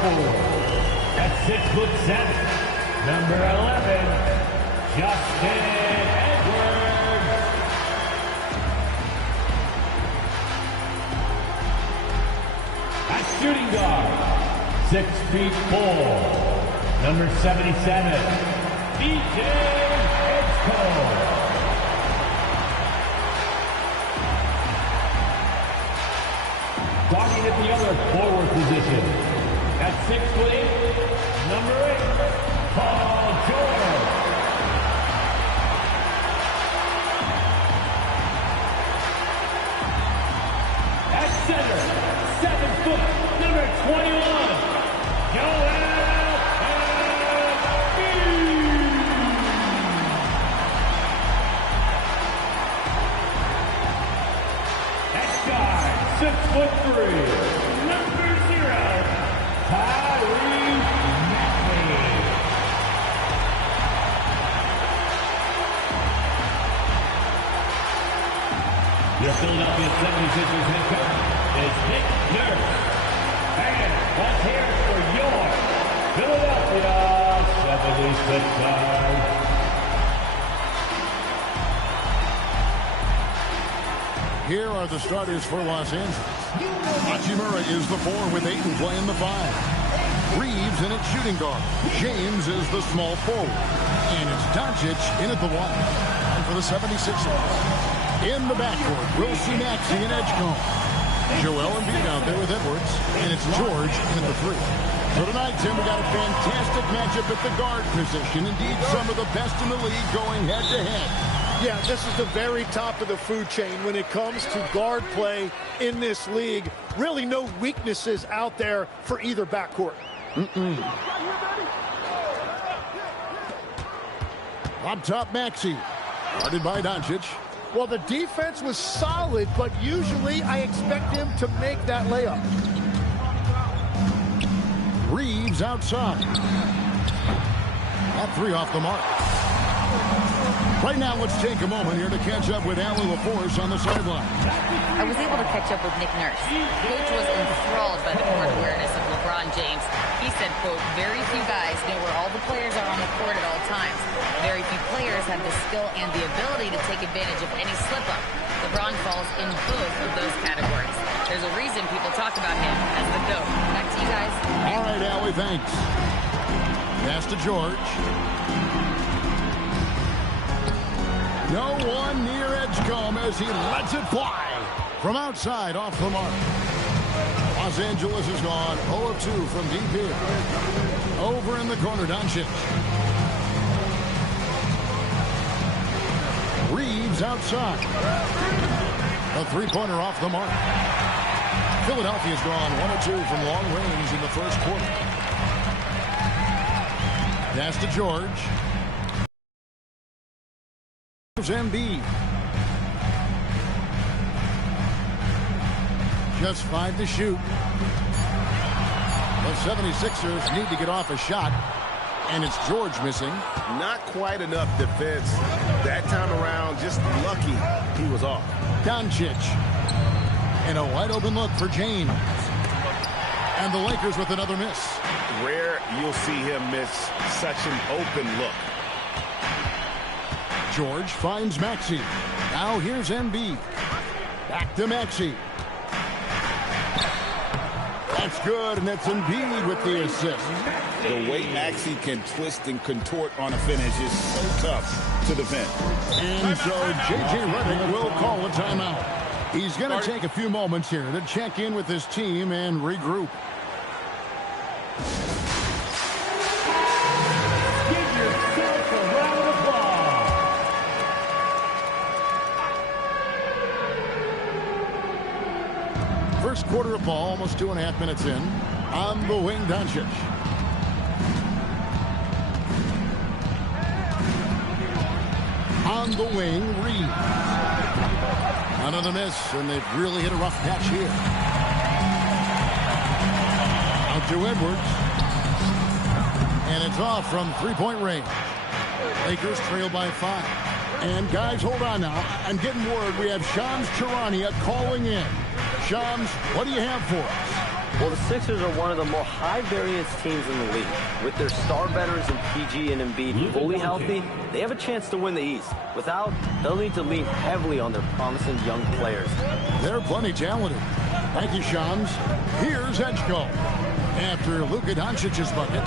At 6'7", number 11, Justin Edwards. At shooting guard, 6'4", number 77, DJ Edgecombe. Guarding at the other forward position, at 6'8", number 8, Paul George. At center, 7 foot, number 21, Joel Embiid. At guard, 6'3", number 0, Tyrese Maxey. Your Philadelphia 76ers head coach is Nick Nurse. And let's hear it for your Philadelphia 76ers. Here are the starters for Los Angeles. Hachimura is the 4 with Ayton playing the 5. Reeves in at shooting guard. James is the small forward. And it's Doncic in at the 1. And for the 76ers, in the backcourt, we'll see Maxey and Edgecombe. Joel Embiid out there with Edwards. And it's George in at the 3. So tonight, Tim, we got a fantastic matchup at the guard position. Indeed, some of the best in the league going head-to-head. Yeah, this is the very top of the food chain when it comes to guard play in this league. Really no weaknesses out there for either backcourt. Up top, Maxey. Guarded by Doncic. Well, the defense was solid, but usually I expect him to make that layup. Reeves outside. That 3 off the mark. Right now, let's take a moment here to catch up with Allie LaForce on the sideline. I was able to catch up with Nick Nurse. Coach was enthralled by the court awareness of LeBron James. He said, quote, very few guys know where all the players are on the court at all times. Very few players have the skill and the ability to take advantage of any slip-up. LeBron falls in both of those categories. There's a reason people talk about him as the GOAT. Back to you guys. All right, Allie, thanks. Pass to George. No one near Edgecombe as he lets it fly. From outside, off the mark. Los Angeles is gone 0 of 2 from deep here. Over in the corner, Doncic. Reeves outside. A three-pointer off the mark. Philadelphia's gone 1 of 2 from long range in the first quarter. Pass to George. Embiid. Just 5 to shoot. The 76ers need to get off a shot, and it's George missing. Not quite enough defense. That time around, just lucky he was off. Doncic. And a wide open look for James. And the Lakers with another miss. Rare you'll see him miss such an open look. George finds Maxey. Now here's Embiid. Back to Maxey. That's good, and that's Embiid with the assist. The way Maxey can twist and contort on a finish is so tough to defend. And so J.J. Redick will call a timeout. He's going to take a few moments here to check in with his team and regroup. First quarter of ball, almost 2.5 minutes in. On the wing, Doncic. On the wing, Reeves. Another miss, and they've really hit a rough patch here. Out to Edwards. And it's off from three-point range. Lakers trail by 5. And guys, hold on now. I'm getting word we have Shams Charania calling in. Shams, what do you have for us? Well, the Sixers are one of the more high-variance teams in the league. With their star veterans in PG and Embiid fully healthy, they have a chance to win the East. Without, they'll need to lean heavily on their promising young players. They're plenty talented. Thank you, Shams. Here's Edgecombe. After Luka Doncic's bucket,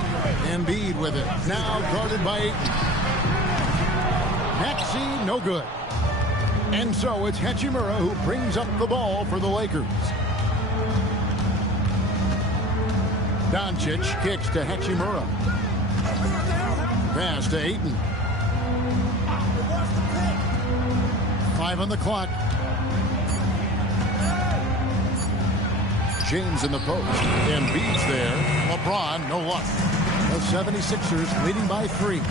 Embiid with it. Now guarded by Ayton. Maxey, no good. And so it's Hachimura who brings up the ball for the Lakers. Doncic kicks to Hachimura. Pass to Ayton. 5 on the clock. James in the post. Embiid's there. LeBron, no luck. The 76ers leading by 3.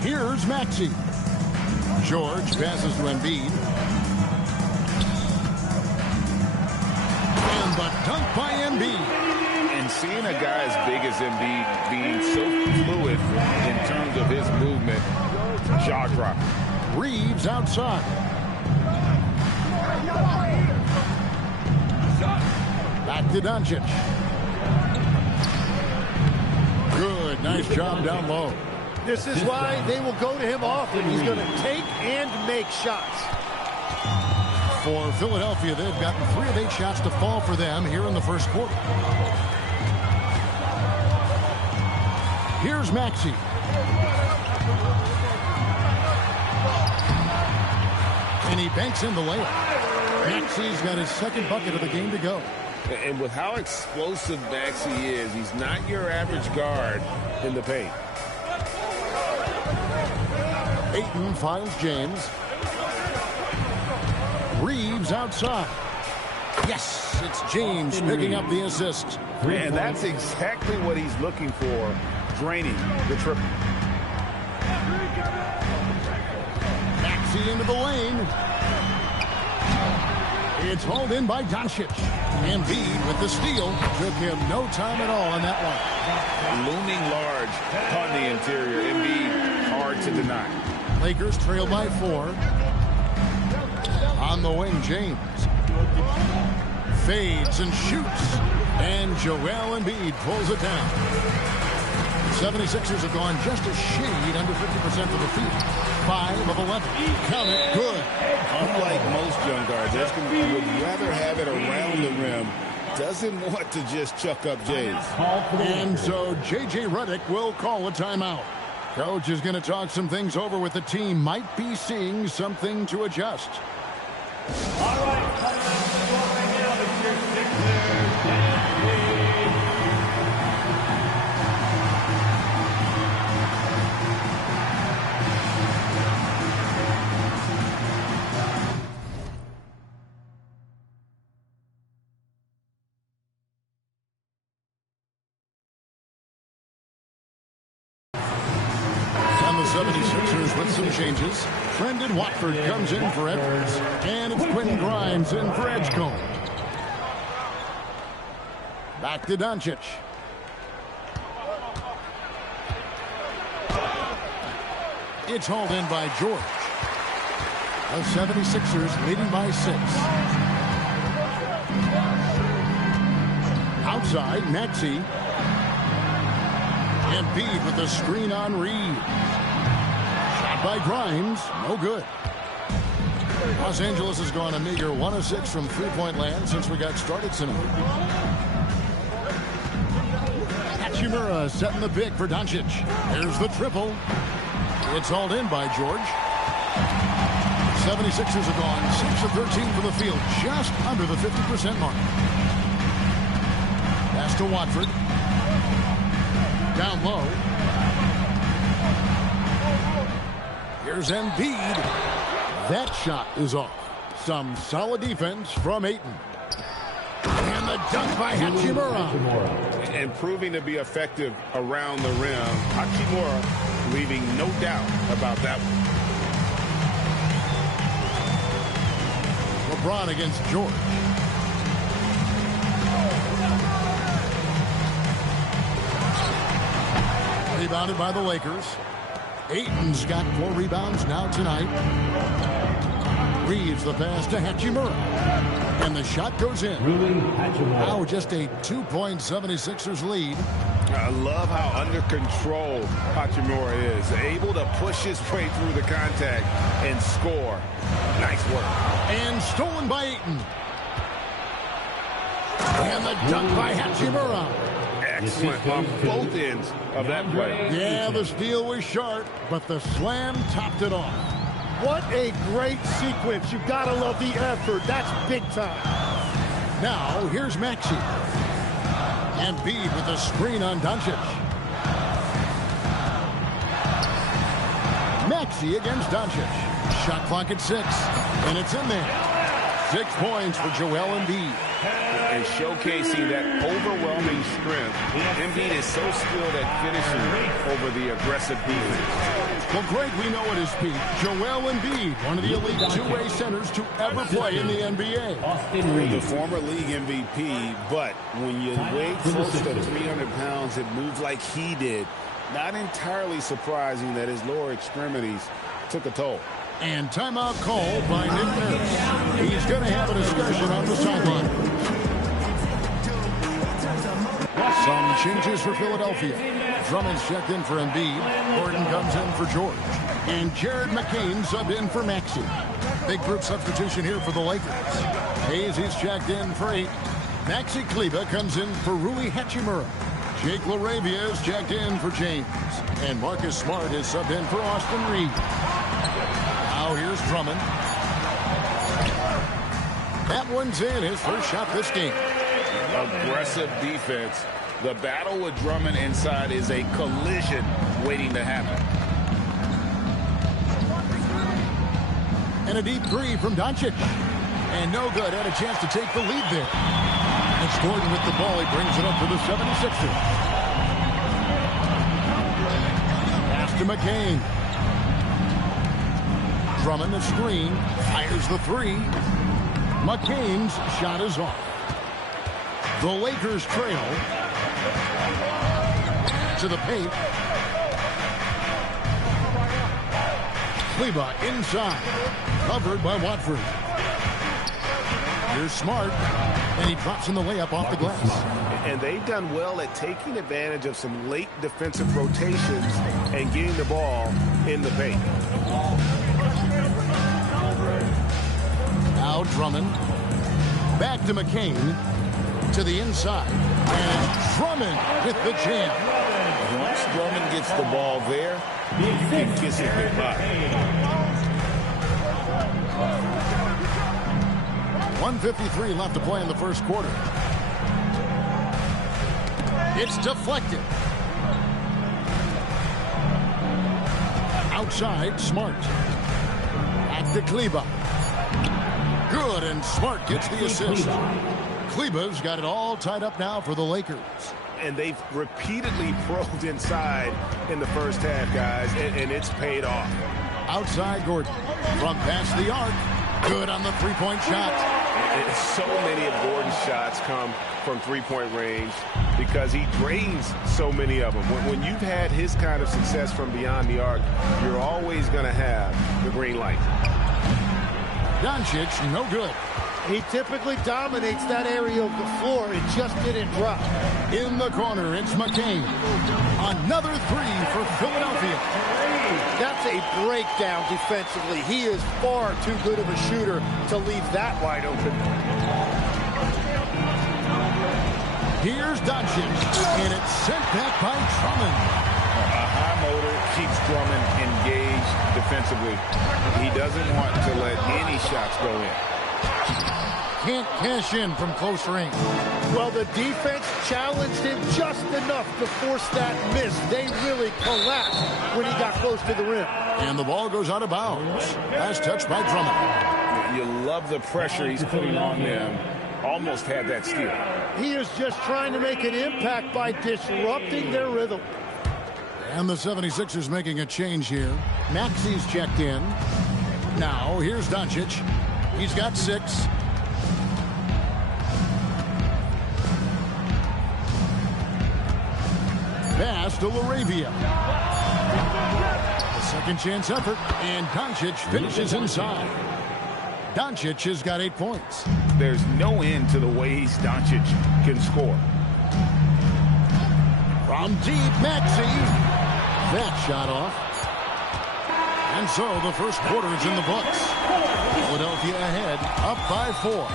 Here's Maxey. George passes to Embiid. And the dunk by Embiid. And seeing a guy as big as Embiid being so fluid in terms of his movement, jaw drop. Reeves outside. Back to Doncic. Good, nice job down low. This is why they will go to him often. He's going to take and make shots. For Philadelphia, they've gotten 3 of 8 shots to fall for them here in the first quarter. Here's Maxey. And he banks in the layup. Maxey's got his second bucket of the game to go. And with how explosive Maxey is, he's not your average guard in the paint. Ayton finds James. Reeves outside. Yes, it's James picking up the assist. And that's exactly what he's looking for, draining the triple. Maxey into the lane. It's hauled in by Doncic. Embiid with the steal. Took him no time at all on that one. Looming large on the interior. Embiid, hard to deny. Lakers trail by 4. On the wing, James. Fades and shoots. And Joel Embiid pulls it down. 76ers have gone just a shade under 50% of the field. 5 of 11. Count it. Good. Unlike most young guards, would rather have it around the rim. Doesn't want to just chuck up Jays. And so J.J. Redick will call a timeout. Coach is going to talk some things over with the team. Might be seeing something to adjust. All right, coming up to the floor right now, it's your Sixers. And the 76ers with some changes. Brendan Watford comes in for Edwards. And it's Quentin Grimes in for Edgecombe. Back to Doncic. It's hauled in by George. The 76ers leading by 6. Outside, Maxey. Embiid with the screen on Reed. Shot by Grimes. No good. Los Angeles has gone a meager 1 of 6 from three-point land since we got started tonight. Hachimura setting the pick for Doncic. There's the triple. It's hauled in by George. 76ers have gone 6 of 13 from the field, just under the 50% mark. Pass to Watford. Down low. Here's Embiid. That shot is off. Some solid defense from Ayton. And the dunk by Hachimura. And proving to be effective around the rim. Hachimura leaving no doubt about that one. LeBron against George. Rebounded by the Lakers. Ayton's got 4 rebounds now tonight. Reeves the pass to Hachimura. And the shot goes in. Now just a 2-point 76ers lead. I love how under control Hachimura is. Able to push his way through the contact and score. Nice work. And stolen by Ayton. And the dunk by Hachimura. Excellent on both ends of that play. Yeah, the steal was sharp, but the slam topped it off. What a great sequence. You gotta love the effort. That's big time. Now, here's Maxey. And Embiid with a screen on Doncic. Maxey against Doncic. Shot clock at 6. And it's in there. 6 points for Joel Embiid. And showcasing that overwhelming strength. Embiid is so skilled at finishing over the aggressive defense. Well, Greg, we know at his peak, Joel Embiid, one of the elite two-way centers to ever play in the NBA. The former league MVP, but when you weigh close to 300 pounds, it moves like he did. Not entirely surprising that his lower extremities took a toll. And timeout called by Nick Nurse. He's going to have a discussion on the sideline. Some changes for Philadelphia. Drummond's checked in for Embiid. Gordon comes in for George. And Jared McCain subbed in for Maxey. Big group substitution here for the Lakers. Hayes is checked in for 8. Maxi Kleber comes in for Rui Hachimura. Jake LaRavia is checked in for James. And Marcus Smart is subbed in for Austin Reed. Now here's Drummond. That one's in, his first shot this game. Aggressive defense. The battle with Drummond inside is a collision waiting to happen. And a deep three from Doncic. And no good. Had a chance to take the lead there. It's Gordon with the ball. He brings it up for the 76ers. Pass to McCain. Drummond the screen. Fires the three. McCain's shot is off. The Lakers trail. To the paint. Kleber inside. Covered by Watford. Here's Smart. And he drops in the layup off the glass. And they've done well at taking advantage of some late defensive rotations and getting the ball in the paint. Now Drummond. Back to McCain. To the inside. And it's Drummond with the jam. Once Drummond gets the ball there, you can kiss it goodbye. 1:53 left to play in the first quarter. It's deflected. Outside, Smart. Back to Kleber. Good, and Smart gets the assist. Kleber's got it all tied up now for the Lakers. And they've repeatedly probed inside in the first half, guys, and it's paid off. Outside, Gordon. From past the arc. Good on the three-point shot. And so many of Gordon's shots come from three-point range because he drains so many of them. When you've had his kind of success from beyond the arc, you're always going to have the green light. Doncic, no good. He typically dominates that area of the floor. It just didn't drop. In the corner, it's McCain. Another three for Philadelphia. That's a breakdown defensively. He is far too good of a shooter to leave that wide open. Here's Doncic, and it's sent back by Drummond. A high motor keeps Drummond engaged defensively. He doesn't want to let any shots go in. Can't cash in from close range. Well, the defense challenged him just enough to force that miss. They really collapsed when he got close to the rim. And the ball goes out of bounds. Last touch by Drummond. You love the pressure he's putting on them. Almost had that steal. He is just trying to make an impact by disrupting their rhythm. And the 76ers making a change here. Maxey's checked in. Now, here's Doncic. He's got 6. Pass to LaRavia. A second chance effort, and Doncic finishes inside. Doncic has got 8 points. There's no end to the ways Doncic can score. From deep, Maxey. That shot off. And so the first quarter is in the books. Philadelphia ahead, up by 4.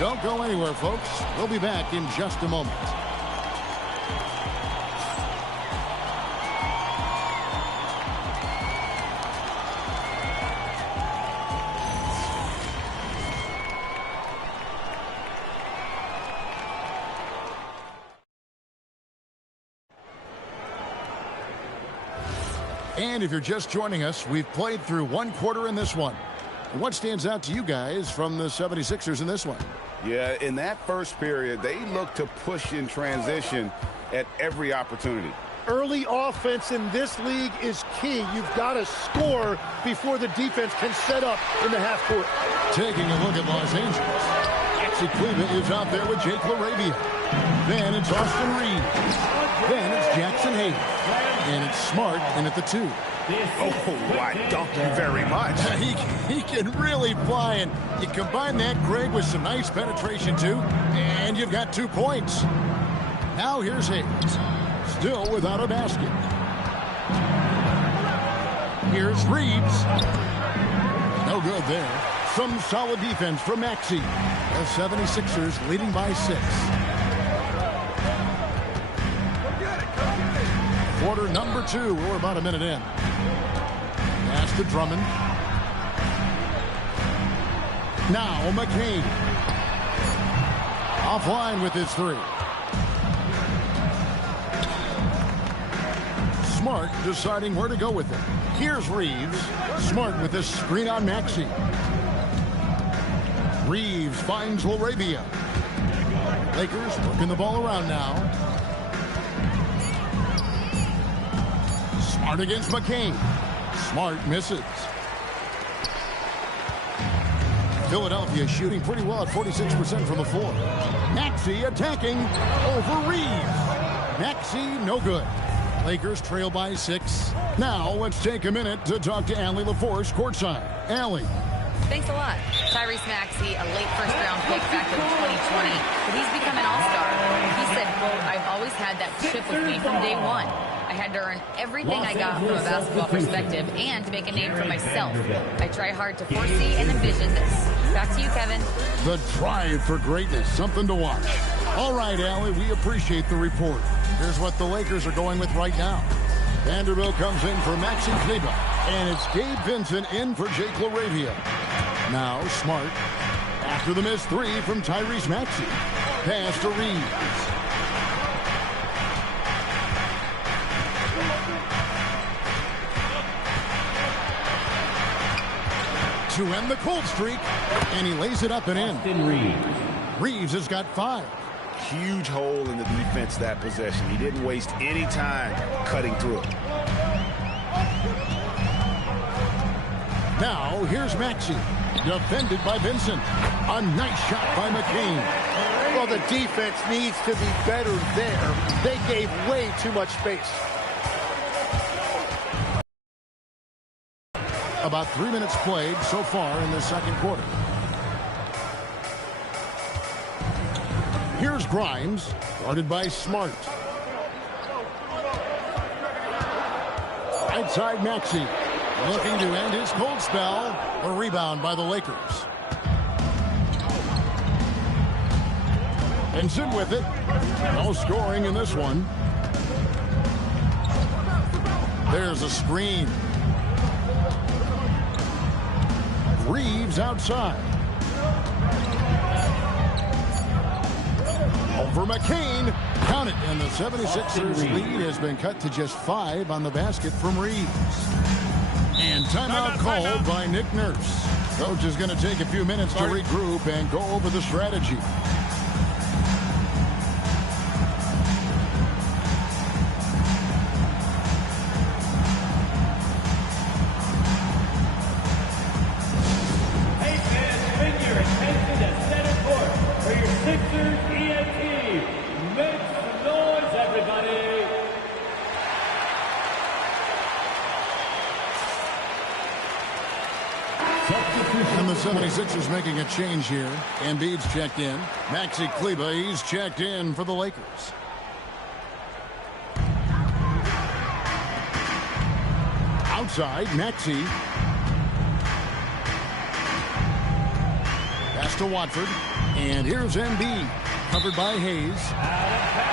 Don't go anywhere, folks. We'll be back in just a moment. And if you're just joining us, we've played through 1 quarter in this one. What stands out to you guys from the 76ers in this one? Yeah, in that first period, they looked to push in transition at every opportunity. Early offense in this league is key. You've got to score before the defense can set up in the half court. Taking a look at Los Angeles. Actually, Cleveland is out there with Jake LaRavia. Then it's Austin Reeves. Then it's Jackson Hayes. And it's Smart in at the 2. Oh, why, thank you very much. He can really fly, and you combine that, Greg, with some nice penetration, too, and you've got 2 points. Now here's Hayes, still without a basket. Here's Reeves. No good there. Some solid defense from Maxey. The 76ers leading by 6. Quarter number 2. We're about a minute in. Pass to Drummond. Now McCain. Offline with his 3. Smart deciding where to go with it. Here's Reeves. Smart with this screen on Maxey. Reeves finds LaRavia. Lakers working the ball around now. Smart against McCain. Smart misses. Philadelphia shooting pretty well at 46% from the floor. Maxey attacking over Reeves. Maxey no good. Lakers trail by 6. Now let's take a minute to talk to Allie LaForce courtside. Allie. Thanks a lot. Tyrese Maxey, a late first-round pick back in 2020, but he's become an all-star. He said, quote, "I've always had that chip with me from day one. I had to earn everything I got from a basketball perspective and to make a name for myself. I try hard to foresee and envision this." Back to you, Kevin. The drive for greatness, something to watch. All right, Allie, we appreciate the report. Here's what the Lakers are going with right now. Vanderbilt comes in for Maxi Kleber, and it's Gabe Vincent in for Jake LaRavia. Now Smart, after the missed 3 from Tyrese Maxey. Pass to Reeves. To end the cold streak, and he lays it up and in. Reeves has got 5. Huge hole in the defense that possession. He didn't waste any time cutting through it. Now here's Maxey, defended by Vincent. A nice shot by McCain. Well, the defense needs to be better there. They gave way too much space. About 3 minutes played so far in the second quarter. Here's Grimes, guarded by Smart. Right side Maxey, looking to end his cold spell. A rebound by the Lakers. Vincent with it. No scoring in this one. There's a screen. Reeves outside. Over McCain. Count it. And the 76ers lead has been cut to just 5 on the basket from Reeves. And timeout called by Nick Nurse. Coach is going to take a few minutes to regroup and go over the strategy. And the 76ers making a change here. Embiid's checked in. Maxi Kleber, he's checked in for the Lakers. Outside, Maxi. Pass to Watford. And here's Embiid. Covered by Hayes.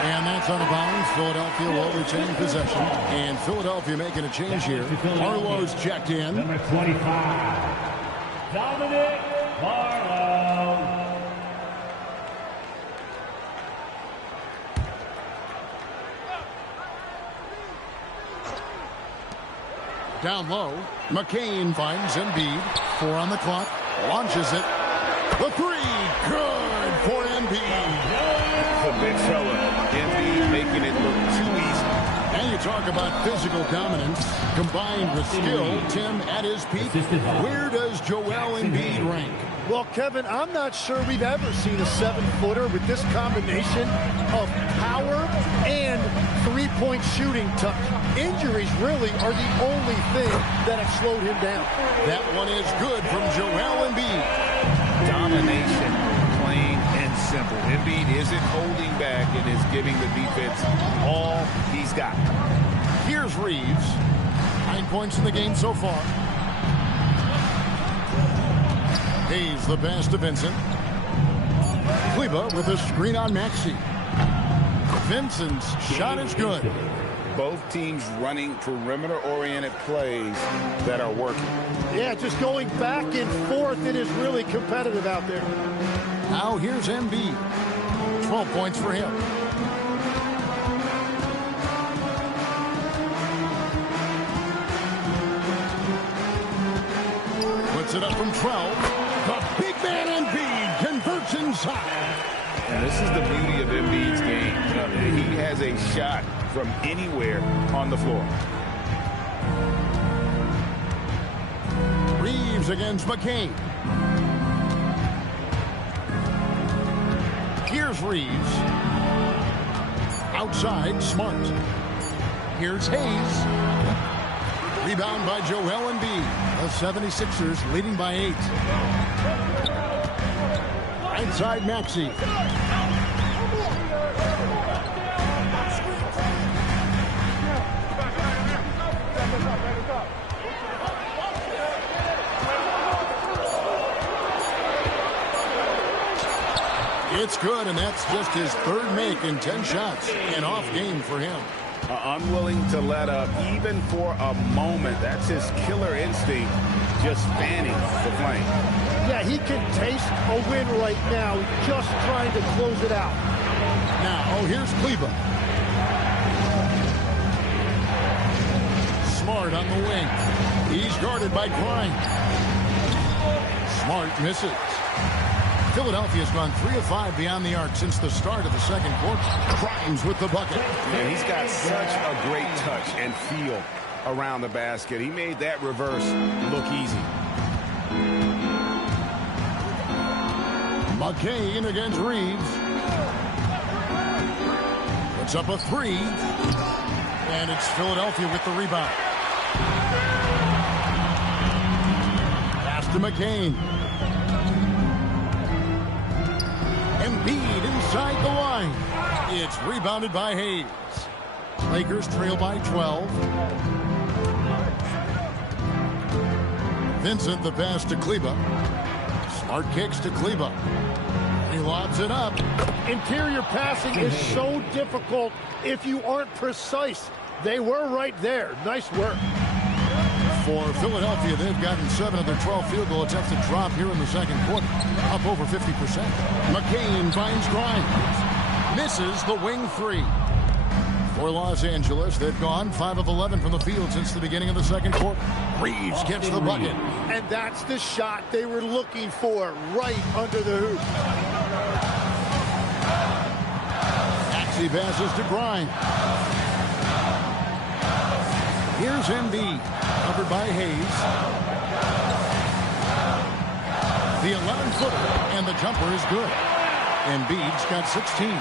And that's out of bounds. Philadelphia will retain possession. And Philadelphia making a change here. Harlow's checked in. Number 25, Dominic Harlow. Down low. McCain finds Embiid. 4 on the clock. Launches it. The three. Good for Embiid. The big fella. Embiid making it look too easy. And you talk about physical dominance combined with skill. Tim, at his peak, where does Joel Embiid rank? Well, Kevin, I'm not sure we've ever seen a 7-footer with this combination of power and three-point shooting touch. Injuries really are the only thing that have slowed him down. That one is good from Joel Embiid. Domination, plain and simple. Embiid isn't holding back and is giving the defense all he's got. Here's Reeves. 9 points in the game so far. Hayes the pass to Vincent. Kleber with a screen on Maxey. Vincent's shot is good. Both teams running perimeter-oriented plays that are working. Yeah, just going back and forth. It is really competitive out there. Now here's Embiid. 12 points for him. Puts it up from 12. The big man Embiid converts inside. And this is the beauty of Embiid's game. He has a shot from anywhere on the floor. Reeves against McCain. Here's Reeves. Outside, Smart. Here's Hayes. Rebound by Joel Embiid. The 76ers leading by 8. Inside Maxey. It's good, and that's just his third make in 10 shots. An off game for him. Unwilling to let up even for a moment. That's his killer instinct, just fanning the flame. Yeah, he can taste a win right now, just trying to close it out. Now, here's Kleber. Smart on the wing. He's guarded by Grimes. Smart misses. Philadelphia's gone 3 of 5 beyond the arc since the start of the second quarter. Grimes with the bucket. And he's got such a great touch and feel around the basket. He made that reverse look easy. McCain against Reeves. Puts up a 3. And it's Philadelphia with the rebound. Pass to McCain. Embiid inside the line. It's rebounded by Hayes. Lakers trail by 12. Vincent the pass to Kleber. Smart kicks to Kleber. He lobs it up. Interior passing is so difficult if you aren't precise. They were right there. Nice work. For Philadelphia, they've gotten 7 of their 12 field goal attempts to drop here in the second quarter. Up over 50%. McCain finds Grimes. Misses the wing 3. For Los Angeles, they've gone 5 of 11 from the field since the beginning of the second quarter. Reeves gets the bucket. And that's the shot they were looking for, right under the hoop. Maxey passes to Grimes. Here's Embiid, covered by Hayes. The 11-footer, and the jumper is good. Embiid's got 16.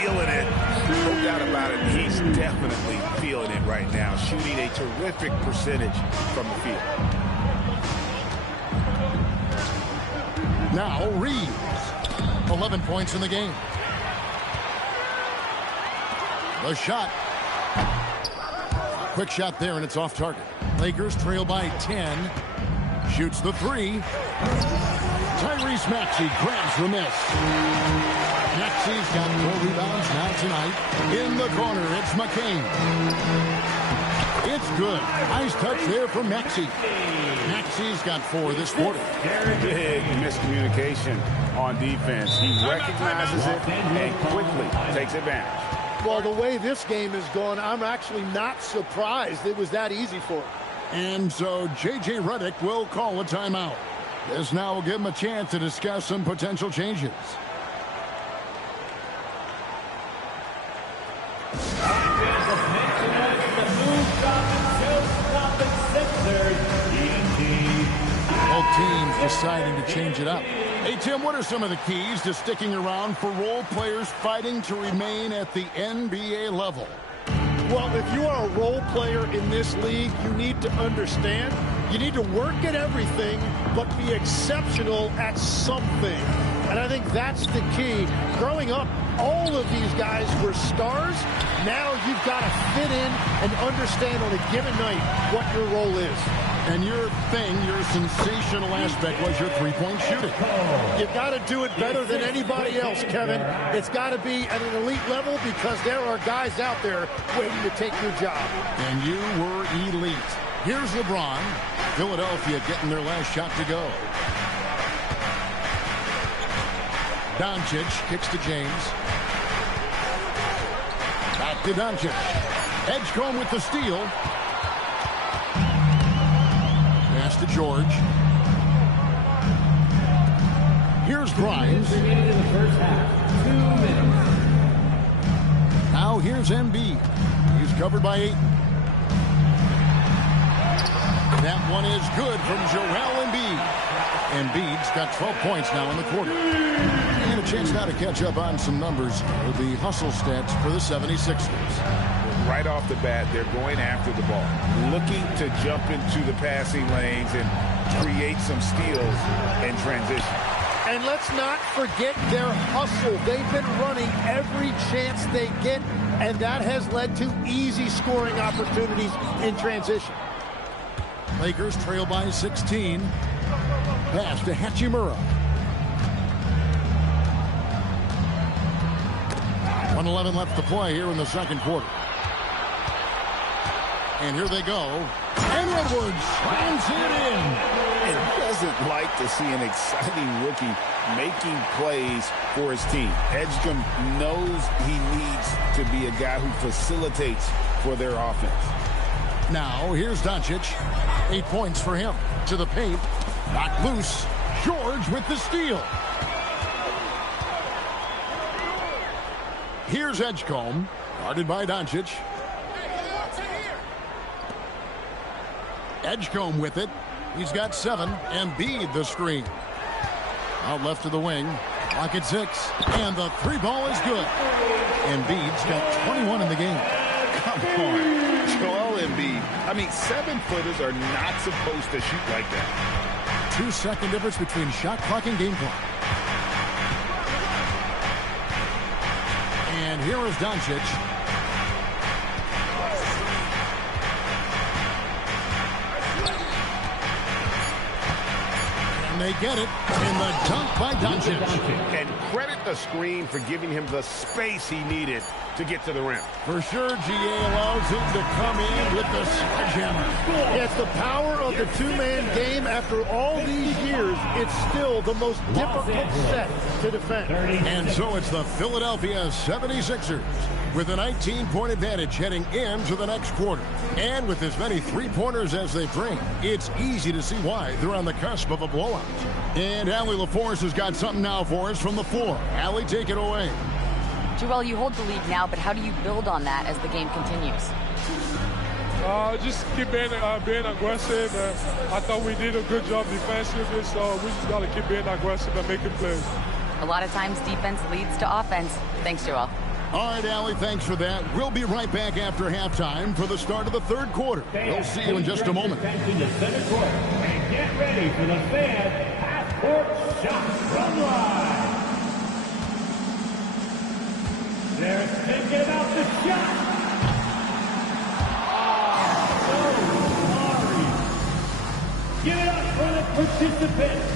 Feeling it. No doubt about it. He's definitely feeling it right now. Shooting a terrific percentage from the field. Now Reeves. 11 points in the game. The shot. Quick shot there, and it's off target. Lakers trail by 10. Shoots the three. Tyrese Maxey grabs the miss. Maxey's got 4 rebounds now tonight. In the corner, it's McCain. It's good. Nice touch there from Maxey. Maxey's got 4 this quarter. Big miscommunication on defense. He recognizes it and quickly takes advantage. Well, the way this game is going, I'm actually not surprised it was that easy for him. And so J.J. Redick will call a timeout. This now will give him a chance to discuss some potential changes. Both teams deciding to change it up. Hey, Tim, what are some of the keys to sticking around for role players fighting to remain at the NBA level? Well, if you are a role player in this league, you need to understand you need to work at everything, but be exceptional at something. And I think that's the key. Growing up, all of these guys were stars. Now you've got to fit in and understand on a given night what your role is. And your thing, your sensational aspect was your three-point shooting. You've got to do it better than anybody else, Kevin. It's got to be at an elite level because there are guys out there waiting to take your job. And you were elite. Here's LeBron. Philadelphia getting their last shot to go. Doncic kicks to James. Back to Doncic. Edgecombe with the steal. Pass to George. Here's Grimes. Now here's Embiid. He's covered by 8. That one is good from Joel Embiid. Embiid's got 12 points now in the quarter. And a chance now to catch up on some numbers with the hustle stats for the 76ers. Right off the bat, they're going after the ball, looking to jump into the passing lanes and create some steals in transition. And let's not forget their hustle. They've been running every chance they get, and that has led to easy scoring opportunities in transition. Lakers trail by 16. Pass to Hachimura. 1:11 left to play here in the second quarter. And here they go. And Edwards slams it in. And who doesn't like to see an exciting rookie making plays for his team? Edgecombe knows he needs to be a guy who facilitates for their offense. Now, here's Doncic. 8 points for him. To the paint. Knocked loose. George with the steal. Here's Edgecombe. Guarded by Doncic. Edgecombe with it. He's got 7. Embiid the screen. Out left to the wing. Clock at 6. And the 3 ball is good. Embiid's got 21 in the game. Come on. Joel Embiid. I mean, 7-footers are not supposed to shoot like that. 2-second difference between shot clock and game clock. And here is Doncic. And they get it in the dunk by Doncic. And credit the screen for giving him the space he needed to get to the rim. For sure, GA allows him to come in with the sledgehammer. It's the power of the two-man game. After all these years, it's still the most difficult set to defend. And so it's the Philadelphia 76ers with a 19-point advantage heading into the next quarter. And with as many three-pointers as they bring, it's easy to see why they're on the cusp of a blowout. And Allie LaForce has got something now for us from the floor. Allie, take it away. Joel, you hold the lead now, but how do you build on that as the game continues? Just keep being aggressive. I thought we did a good job defensively, so we just got to keep being aggressive and making plays. A lot of times defense leads to offense. Thanks, Joel. All right, Allie, thanks for that. We'll be right back after halftime for the start of the third quarter. We'll see you in just a moment. In the center court. And get ready for the Fed halftime. Court shot from line. They're thinking about the shot. Oh, sorry. Give it up for the participants.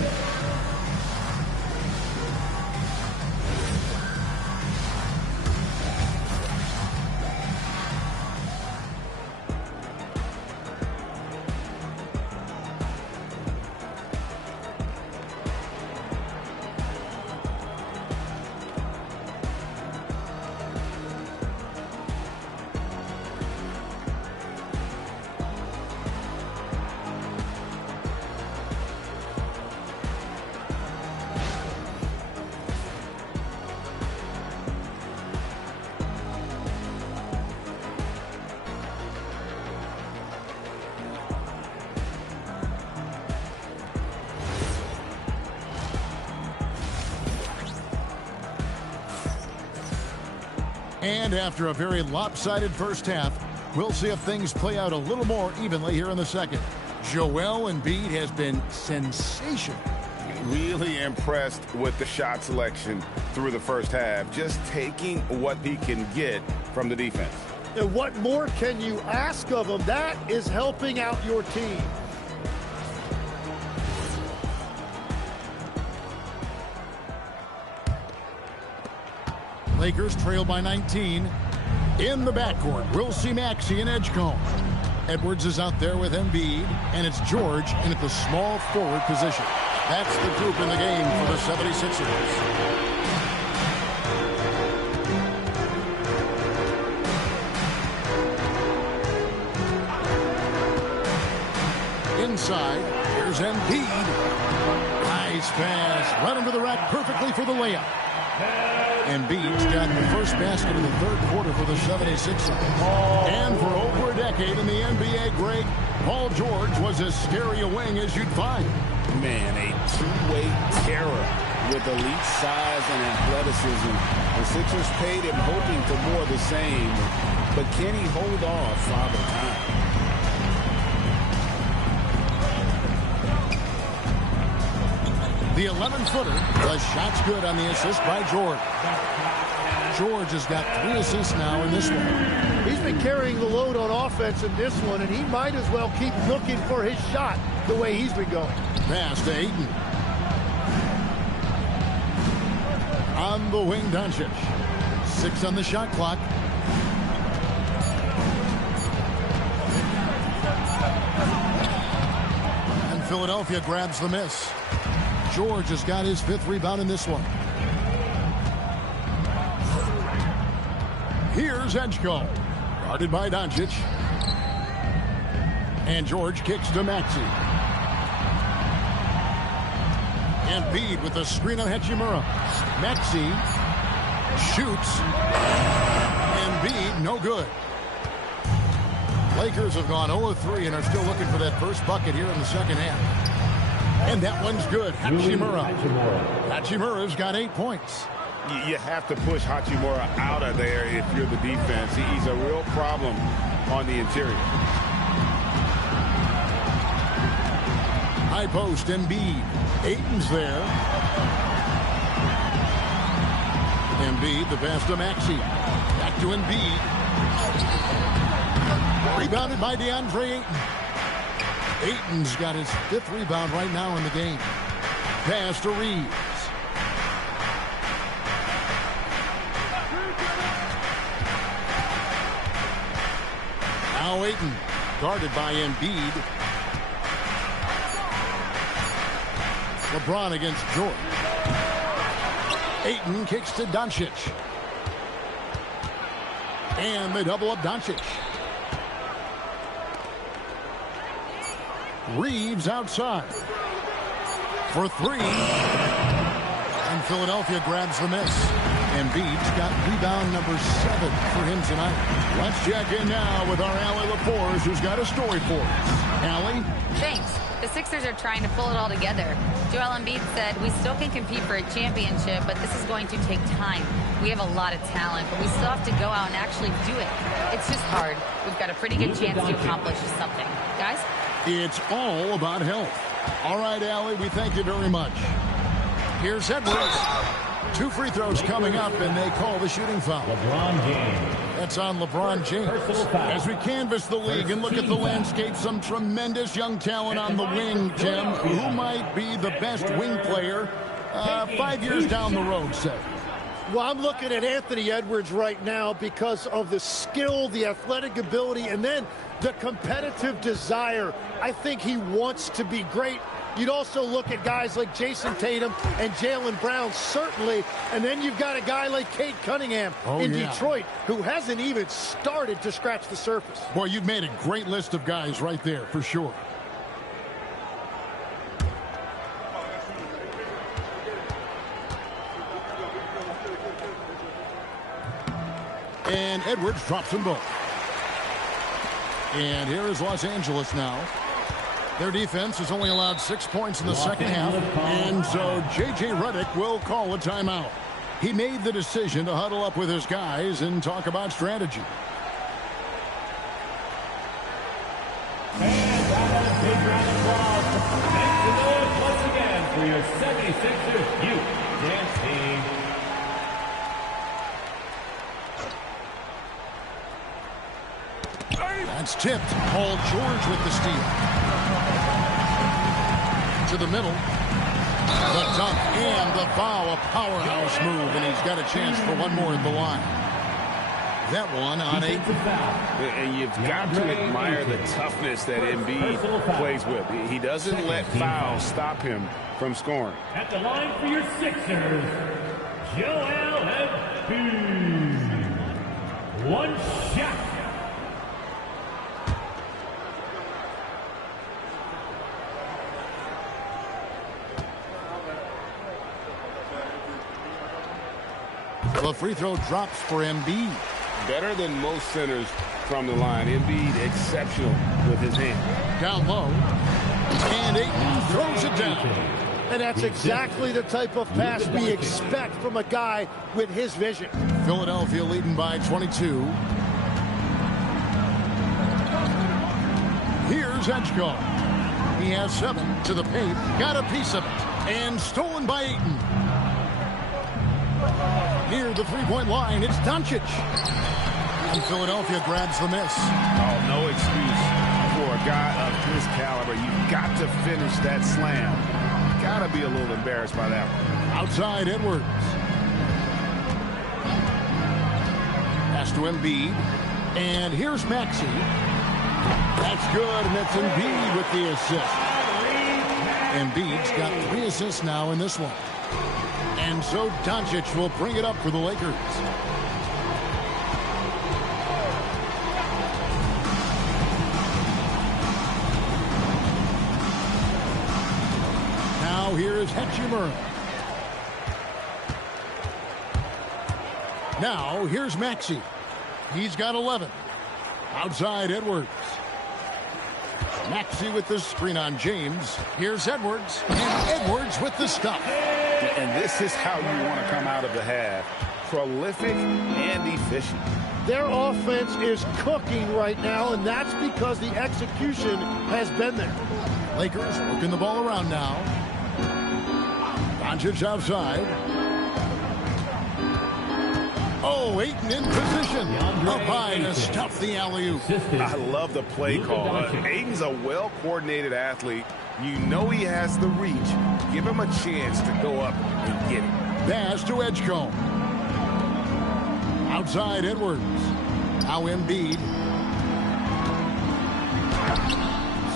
And after a very lopsided first half, we'll see if things play out a little more evenly here in the second. Joel Embiid has been sensational. Really impressed with the shot selection through the first half, just taking what he can get from the defense. And what more can you ask of him? That is helping out your team. Lakers trail by 19. In the backcourt, we'll see Maxey and Edgecombe. Edwards is out there with Embiid, and it's George in at the small forward position. That's the group in the game for the 76ers. Inside, here's Embiid. Nice pass. Right under the rack perfectly for the layup. Embiid's got the first basket in the third quarter for the 76ers. And for over a decade in the NBA, Greg, Paul George was as scary a wing as you'd find. Man, a two-way terror with elite size and athleticism. The Sixers paid him hoping for more of the same, but can he hold off Father Time? The 11-footer, the shot's good on the assist by George. George has got 3 assists now in this one. He's been carrying the load on offense in this one, and he might as well keep looking for his shot the way he's been going. Pass to Ayton. On the wing, Doncic. 6 on the shot clock. And Philadelphia grabs the miss. George has got his 5th rebound in this one. Here's Edgecombe. Guarded by Doncic. And George kicks to Maxey. Embiid with the screen on Hachimura. Maxey shoots. Embiid, no good. Lakers have gone 0-3 and are still looking for that first bucket here in the second half. And that one's good. Hachimura. Hachimura's got 8 points. You have to push Hachimura out of there if you're the defense. He's a real problem on the interior. High post, Embiid. Ayton's there. Embiid, the pass to Maxey. Back to Embiid. Rebounded by DeAndre Ayton. Ayton's got his 5th rebound right now in the game. Pass to Reeves. Now Ayton, guarded by Embiid. LeBron against George. Ayton kicks to Doncic. And they double up Doncic. Reeves outside for 3. And Philadelphia grabs the miss. Embiid's got rebound number 7 for him tonight. Let's check in now with our Allie LaForce, who's got a story for us. Allie? Thanks. The Sixers are trying to pull it all together. Joel Embiid said, "We still can compete for a championship, but this is going to take time. We have a lot of talent, but we still have to go out and actually do it. It's just hard. We've got a pretty good chance to accomplish something." Guys? It's all about health. All right, Allie, we thank you very much. Here's Edwards. 2 free throws coming up, and they call the shooting foul. LeBron James. That's on LeBron James. As we canvass the league and look at the landscape, some tremendous young talent on the wing, Jim. Who might be the best wing player 5 years down the road, say? Well, I'm looking at Anthony Edwards right now because of the skill, the athletic ability, and then the competitive desire. I think he wants to be great. You'd also look at guys like Jason Tatum and Jaylen Brown, certainly. And then you've got a guy like Cade Cunningham in Detroit, who hasn't even started to scratch the surface. Boy, you've made a great list of guys right there, for sure. And Edwards drops them both. And here is Los Angeles now. Their defense has only allowed 6 points in the second half. And so J.J. Redick will call a timeout. He made the decision to huddle up with his guys and talk about strategy. And that is a big round of applause. Make some noise once again for your 76ers Youth Dance Team. That's tipped. Paul George with the steal. To the middle. The dunk and the foul. A powerhouse move, and he's got a chance for one more at the line. That one on 8. And you've got to admire the toughness that Embiid plays with. He doesn't let fouls stop him from scoring. At the line for your Sixers, Joel Embiid. One shot. The free throw drops for Embiid. Better than most centers from the line. Embiid exceptional with his hand. Down low. And Ayton throws it down. And that's exactly the type of pass we expect from a guy with his vision. Philadelphia leading by 22. Here's Edgecombe. He has 7 to the paint. Got a piece of it. And stolen by Ayton. Near the three-point line, it's Doncic. And Philadelphia grabs the miss. Oh, no excuse for a guy of his caliber. You've got to finish that slam. Got to be a little embarrassed by that one. Outside Edwards. Pass to Embiid. And here's Maxey. That's good, and that's Embiid with the assist. Embiid's got 3 assists now in this one. And so Doncic will bring it up for the Lakers. Now here is Hachimura. Now here's Maxey. He's got 11. Outside Edwards. Maxey with the screen on James. Here's Edwards. And Edwards with the stop. And this is how you want to come out of the half. Prolific and efficient. Their offense is cooking right now, and that's because the execution has been there. Lakers working the ball around now. Doncic outside. Oh, Ayton in position. Up high to stuff the alley-oop. I love the play call. Ayton's a well-coordinated athlete. You know he has the reach. Give him a chance to go up and get it. Pass to Edgecombe. Outside Edwards. Now Embiid.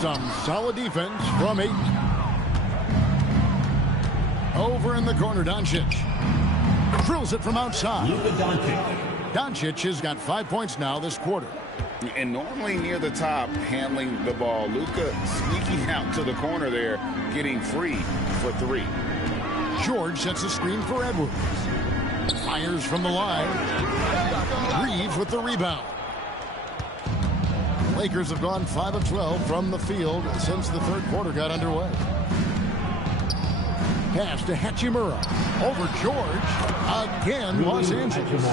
Some solid defense from Ayton. Over in the corner, Doncic. Drills it from outside. Luka Doncic. Doncic has got 5 points now this quarter. And normally near the top, handling the ball. Luka sneaking out to the corner there, getting free for 3. George sets a screen for Edwards. Fires from the line. Reeves with the rebound. Lakers have gone 5 of 12 from the field since the third quarter got underway. Pass to Hachimura. Over George. Again, Los Angeles.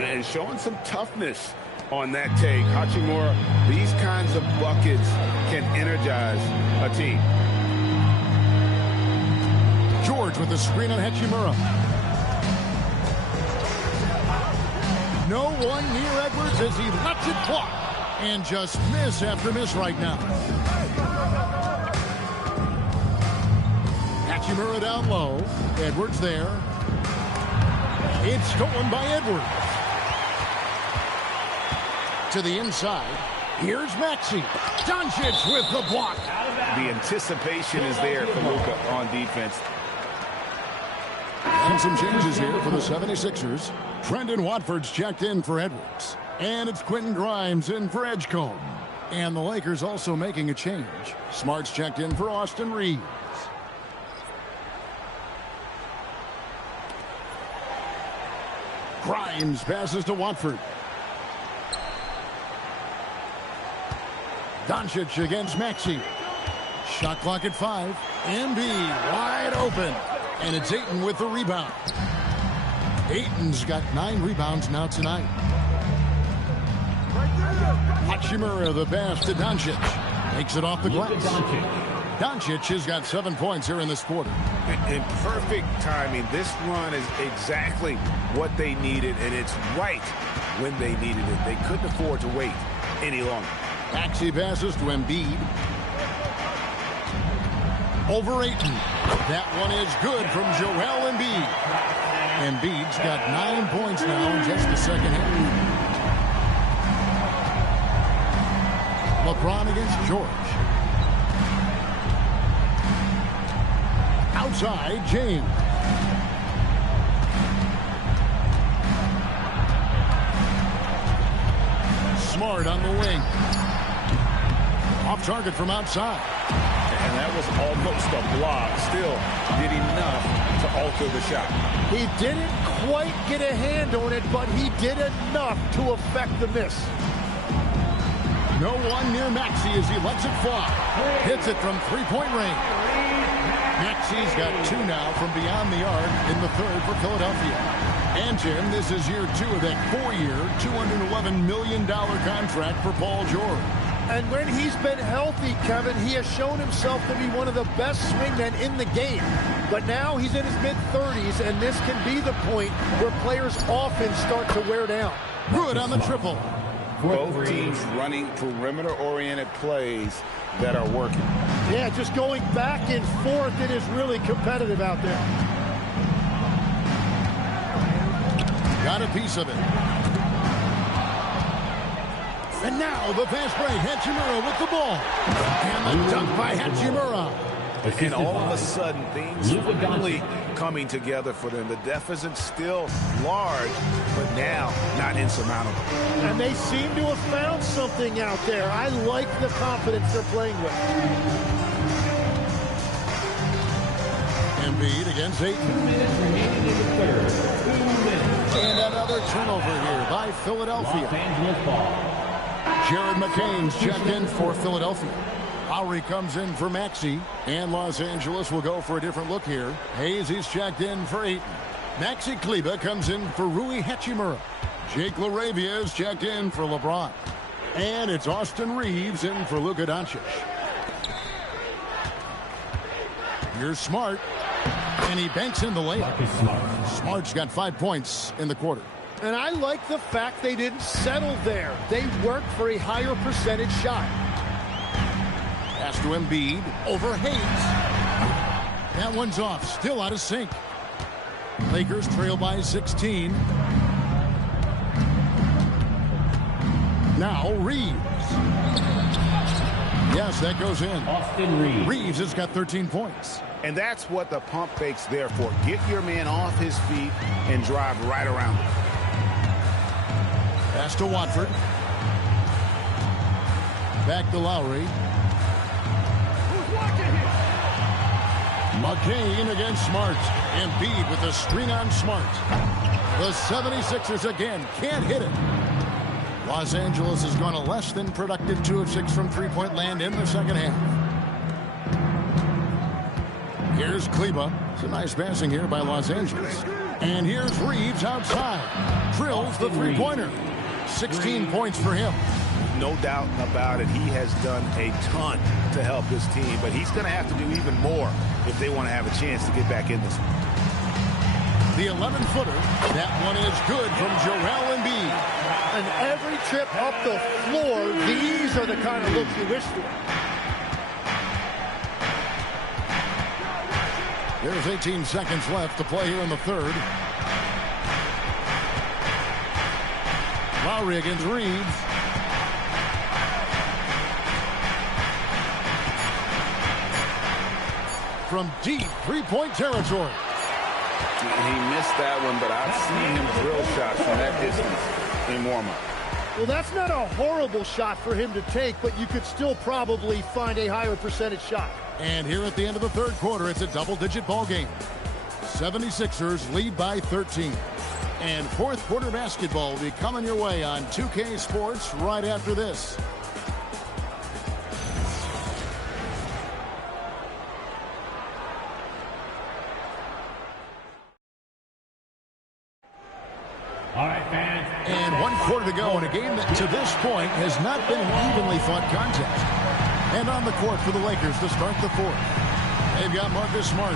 And showing some toughness on that take. Hachimura, these kinds of buckets can energize a team. George with the screen on Hachimura. No one near Edwards as he lets it fly. And just miss after miss right now. Hachimura down low. Edwards there. It's stolen by Edwards. To the inside. Here's Maxey. Doncic with the block. The anticipation is there for Luka on defense. And some changes here for the 76ers. Trendon Watford's checked in for Edwards. And it's Quentin Grimes in for Edgecombe. And the Lakers also making a change. Smart's checked in for Austin Reeves. Grimes passes to Watford. Doncic against Maxey. Shot clock at 5. Embiid wide open. And it's Ayton with the rebound. Ayton's got 9 rebounds now tonight. Hachimura the pass to Doncic. Takes it off the glass. Doncic has got 7 points here in this quarter. In perfect timing. This run is exactly what they needed, and it's right when they needed it. They couldn't afford to wait any longer. Maxey passes to Embiid. Over Ayton. That one is good from Joel Embiid. Embiid's got 9 points now in just the second half. LeBron against George. Outside, James. Smart on the wing. Off target from outside. And that was almost a block. Still did enough to alter the shot. He didn't quite get a hand on it, but he did enough to affect the miss. No one near Maxey as he lets it fly. Hits it from three-point range. Maxey's got 2 now from beyond the arc in the third for Philadelphia. And, Jim, this is year 2 of that 4-year, $211 million contract for Paul George. And when he's been healthy, Kevin, he has shown himself to be one of the best swingmen in the game. But now he's in his mid-30s, and this can be the point where players often start to wear down. Good on the triple. Both teams running perimeter-oriented plays that are working. Yeah, just going back and forth, it is really competitive out there. Got a piece of it. And now the fast break. Hachimura with the ball. And the dunk by Hachimura. And all of a sudden, things are really coming together for them. The deficit still large, but now not insurmountable. And they seem to have found something out there. I like the confidence they're playing with. Embiid against Ayton. 2 minutes remaining in the third. 2 minutes. And another turnover here by Philadelphia. Los Angeles ball. Jared McCain's checked in for Philadelphia. Lowry comes in for Maxey, and Los Angeles will go for a different look here. Hayes is checked in for Ayton. Maxi Kleber comes in for Rui Hachimura. Jake LaRavia is checked in for LeBron. And it's Austin Reeves in for Luka Doncic. Here's Smart, and he banks in the layup. Smart's got 5 points in the quarter. And I like the fact they didn't settle there. They worked for a higher percentage shot. Pass to Embiid, over Hayes. That one's off, still out of sync. Lakers trail by 16. Now Reeves. Yes, that goes in. Austin Reeves. Reeves has got 13 points. And that's what the pump fake's there for. Get your man off his feet and drive right around him. Pass to Watford. Back to Lowry. McCain against Smart. Embiid with a screen on Smart. The 76ers again can't hit it. Los Angeles has gone a less than productive 2 of 6 from three-point land in the second half. Here's Kleber. It's a nice passing here by Los Angeles. And here's Reeves outside. Drills the three-pointer. 16 points for him. no doubt about it. He has done a ton to help his team, but he's going to have to do even more if they want to have a chance to get back in this one. The 11-footer, that one is good from Joel Embiid. And every trip up the floor, these are the kind of looks you wish for. There's 18 seconds left to play here in the third. Lowry against Reeves. From deep three-point territory. He missed that one, but I've seen him drill shots from that distance in warm-up. Well, that's not a horrible shot for him to take, but you could still probably find a higher percentage shot. And here at the end of the third quarter, it's a double-digit ball game. 76ers lead by 13. And fourth quarter basketball will be coming your way on 2K Sports right after this. All right, fans. And 1 quarter to go in a game that to this point has not been an evenly fought contest. And on the court for the Lakers to start the fourth. They've got Marcus Smart.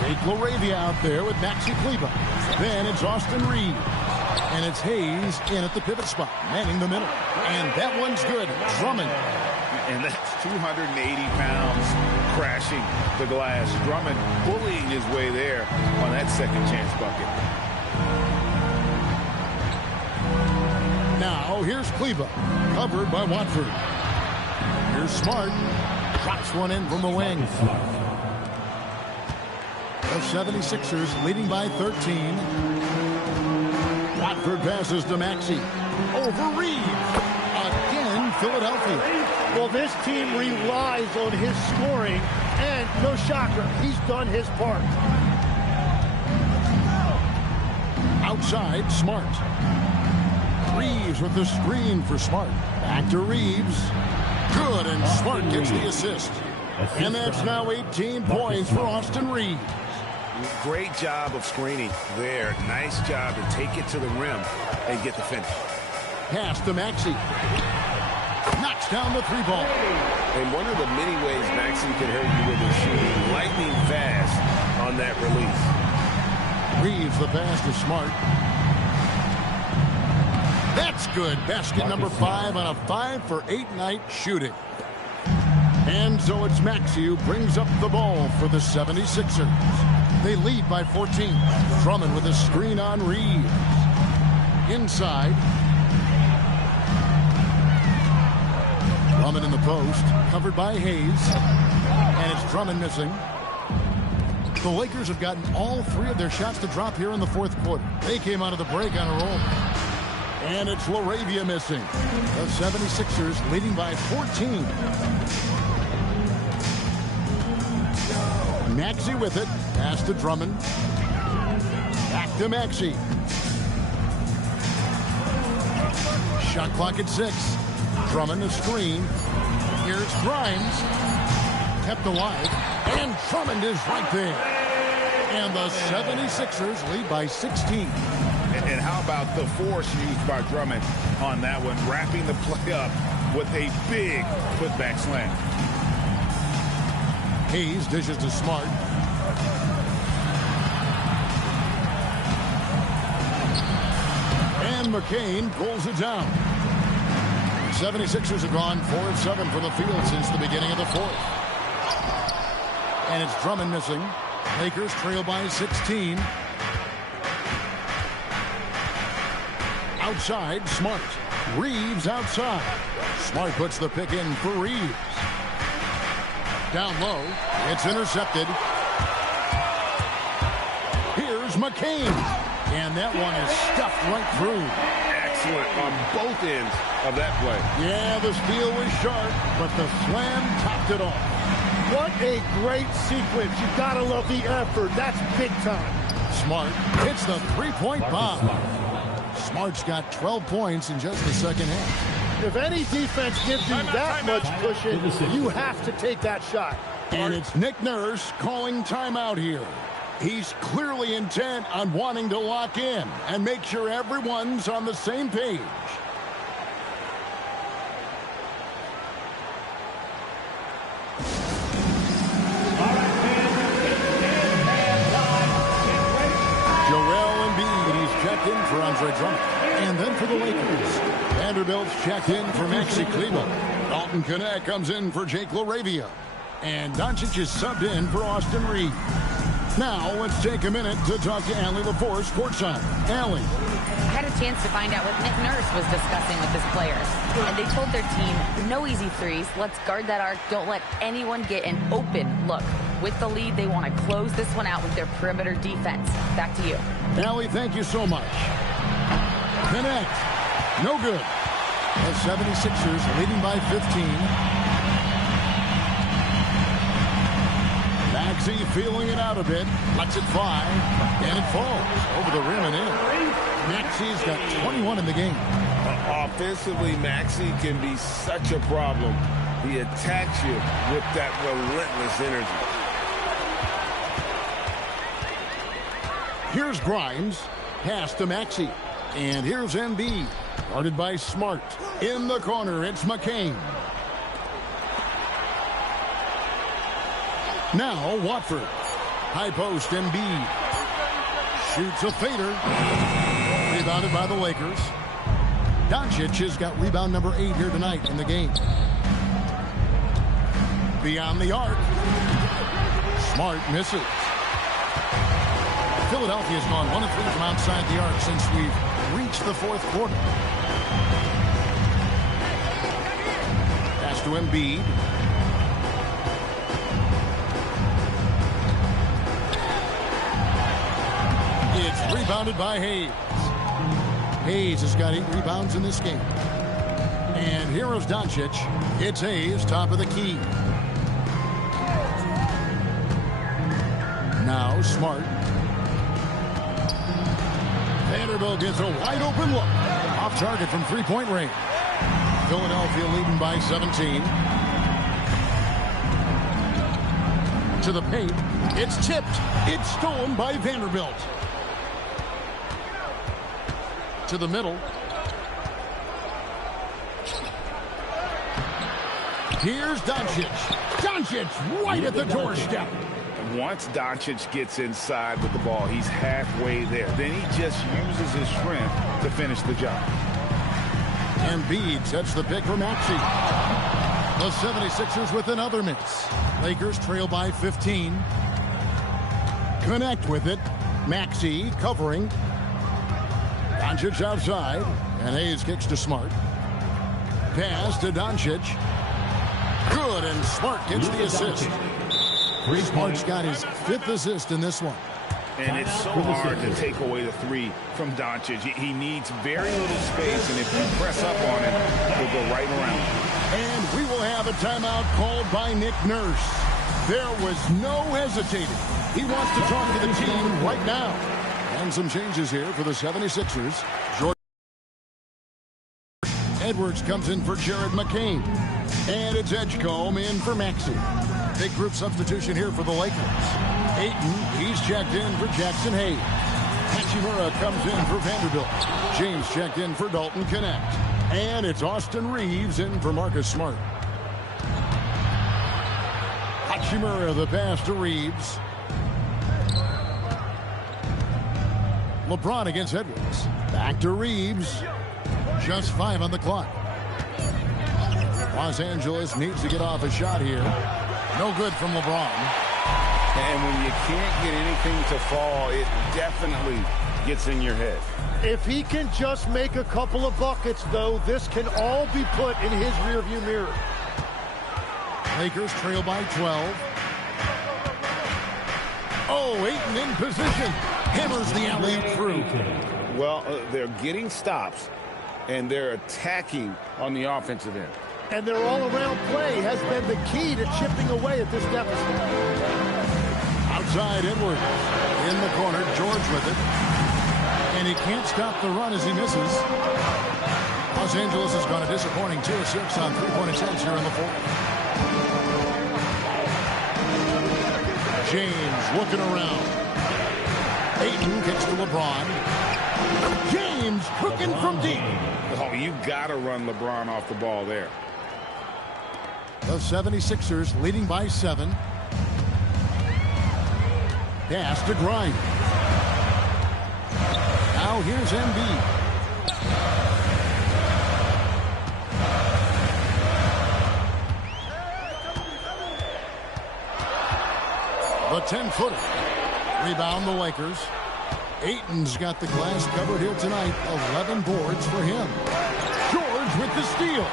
Jake LaRavia out there with Maxi Kleber. Then it's Austin Reeves. And it's Hayes in at the pivot spot, manning the middle. And that one's good. Drummond. And that's 280 pounds crashing the glass. Drummond bullying his way there on that second chance bucket. Now here's Kleber, covered by Watford. Here's Smart. Drops one in from the wing. The 76ers leading by 13. Watford passes to Maxey. Over Reeves. Again, Philadelphia. Well, this team relies on his scoring, and no shocker, he's done his part. Outside, Smart. Reeves with the screen for Smart. Back to Reeves. Good, and Smart gets the assist. And that's now 18 points for Austin Reeves. Great job of screening there. Nice job to take it to the rim and get the finish. Pass to Maxey. Knocks down the three ball. And one of the many ways Maxey can hurt you with his shooting, lightning fast on that release. Reeves the pass to Smart. That's good. Basket number 5 on a 5-for-8 night shooting. And so it's Maxey who brings up the ball for the 76ers. They lead by 14. Drummond with a screen on Reeves. Inside. Drummond in the post, covered by Hayes. And it's Drummond missing. The Lakers have gotten all 3 of their shots to drop here in the fourth quarter. They came out of the break on a roll. And it's LaRavia missing. The 76ers leading by 14. Maxey with it. Pass to Drummond. Back to Maxey. Shot clock at 6. Drummond a screen. Here's Grimes. Kept alive. And Drummond is right there. And the 76ers lead by 16. And how about the force used by Drummond on that one, wrapping the play up with a big putback slam. Hayes dishes to Smart. And McCain pulls it down. 76ers have gone 4 of 7 from the field since the beginning of the fourth. And it's Drummond missing. Lakers trail by 16. Outside, Smart. Reeves outside. Smart puts the pick in for Reeves. Down low. It's intercepted. Here's McCain. And that one is stuffed right through. Excellent on both ends of that play. Yeah, the steal was sharp, but the slam topped it off. What a great sequence. You gotta love the effort. That's big time. Smart hits the three-point bomb. Smart's got 12 points in just the second half. If any defense gives you that much cushion, you have to take that shot. And it's Nick Nurse calling timeout here. He's clearly intent on wanting to lock in and make sure everyone's on the same page. DeAndre Drummond. And then for the Lakers, Vanderbilt's checked in for Maxi Kleber. Dalton Knecht comes in for Jake LaRavia. And Doncic is subbed in for Austin Reeves. Now, let's take a minute to talk to Allie LaForce courtside. Allie. I had a chance to find out what Nick Nurse was discussing with his players. And they told their team, no easy threes. Let's guard that arc. Don't let anyone get an open look. With the lead, they want to close this one out with their perimeter defense. Back to you. Allie, thank you so much. Connect. No good. The 76ers leading by 15. Maxey feeling it out a bit. Lets it fly. And it falls over the rim and in. Maxey's got 21 in the game. Offensively, Maxey can be such a problem. He attacks you with that relentless energy. Here's Grimes. Pass to Maxey. And here's Embiid. Guarded by Smart. In the corner, it's McCain. Now, Watford. High post, Embiid. Shoots a fader. Rebounded by the Lakers. Doncic has got rebound number 8 here tonight in the game. Beyond the arc. Smart misses. Philadelphia's gone 1 of 3 from outside the arc since we've reached the fourth quarter. Pass to Embiid. It's rebounded by Hayes. Hayes has got 8 rebounds in this game. And here is Doncic. It's Hayes, top of the key. Now Smart. Vanderbilt gets a wide open look. Off target from 3-point range. Philadelphia leading by 17. To the paint. It's tipped. It's stolen by Vanderbilt. To the middle. Here's Doncic. Doncic right at the doorstep. Once Doncic gets inside with the ball, he's halfway there. Then he just uses his strength to finish the job. Embiid sets the pick for Maxey. The 76ers with another miss. Lakers trail by 15. Connect with it. Maxey covering. Doncic outside. And Hayes kicks to Smart. Pass to Doncic. Good, and Smart gets the assist. Smart's got his 5th assist in this one. And it's so hard to take away the 3 from Doncic. He needs very little space, and if you press up on him, he'll go right around. And we will have a timeout called by Nick Nurse. There was no hesitating. He wants to talk to the team right now. And some changes here for the 76ers. George Edwards comes in for Jared McCain. And it's Edgecombe in for Maxey. Big group substitution here for the Lakers. Ayton, he's checked in for Jackson Hayes. Hachimura comes in for Vanderbilt. James checked in for Dalton Knecht. And it's Austin Reeves in for Marcus Smart. Hachimura the pass to Reeves. LeBron against Edwards. Back to Reeves. Just 5 on the clock. Los Angeles needs to get off a shot here. No good from LeBron. And when you can't get anything to fall, it definitely gets in your head. If he can just make a couple of buckets, though, this can all be put in his rearview mirror. Lakers trail by 12. Oh, Ayton in position. Hammers the alley-oop through. Well, they're getting stops, and they're attacking on the offensive end. And their all-around play has been the key to chipping away at this deficit. Outside Edwards. In the corner, George with it. And he can't stop the run as he misses. Los Angeles has gone a disappointing 2 of 6 on 3-point attempts here in the fourth. James looking around. Ayton gets to LeBron. James cooking from deep. Oh, you got to run LeBron off the ball there. The 76ers leading by 7. Pass to Grimes. Now here's Embiid. The 10-footer. Rebound the Lakers. Ayton's got the glass covered here tonight. 11 boards for him. George with the steal.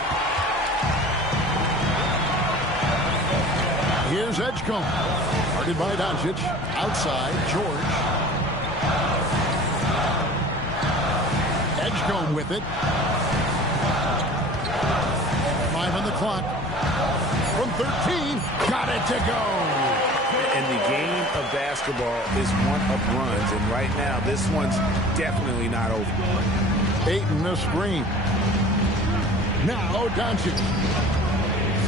Here's Edgecombe. Guarded by Doncic. Outside, George. Edgecombe with it. 5 on the clock. From 13. Got it to go. And the game of basketball is one of runs. And right now, this one's definitely not over. Ayton the screen. Now Doncic.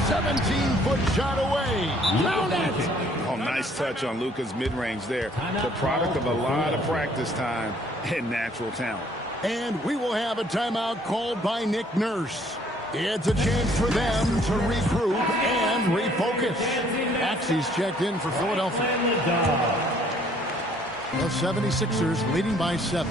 17-foot shot away. Count it. Oh, nice touch on Luka's mid-range there. The product of a lot of practice time and natural talent. And we will have a timeout called by Nick Nurse. It's a chance for them to regroup and refocus. Axie's checked in for Philadelphia. The 76ers leading by 7.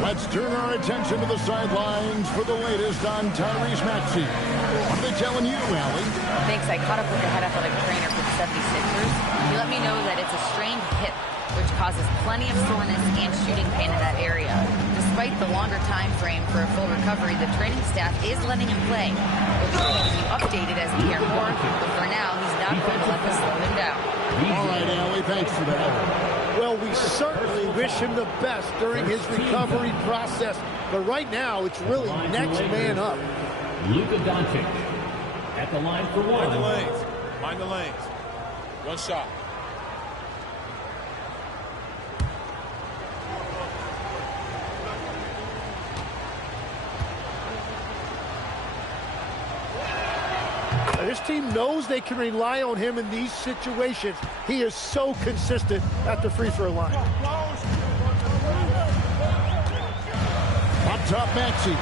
Let's turn our attention to the sidelines for the latest on Tyrese Maxey. What are they telling you, Allie? Thanks. I caught up with the head athletic trainer for the 76ers. He let me know that it's a strained hip, which causes plenty of soreness and shooting pain in that area. Despite the longer time frame for a full recovery, the training staff is letting him play. We'll try to keep you updated as we hear more, but for now, he's not going to let this slow him down. All right, Allie, thanks for that. Well, we certainly wish him the best during his recovery process. But right now, it's really next man up. Luka Doncic at the line for one. Mind the lanes. Mind the lanes. One shot. This team knows they can rely on him in these situations. He is so consistent at the free throw line. Up top, Maxey.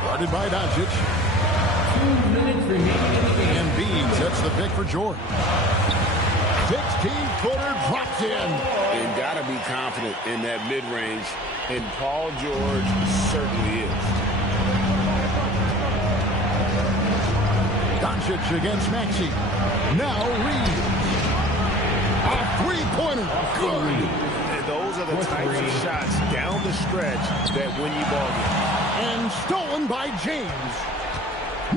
Guarded by Doncic. 2 minutes remaining in the game. Embiid sets the pick for George. 16-footer dropped in. And got to be confident in that mid-range. And Paul George certainly is. Doncic against Maxey. Now Reed. A three-pointer. Good. And those are the types of shots down the stretch that win you ball games. And stolen by James.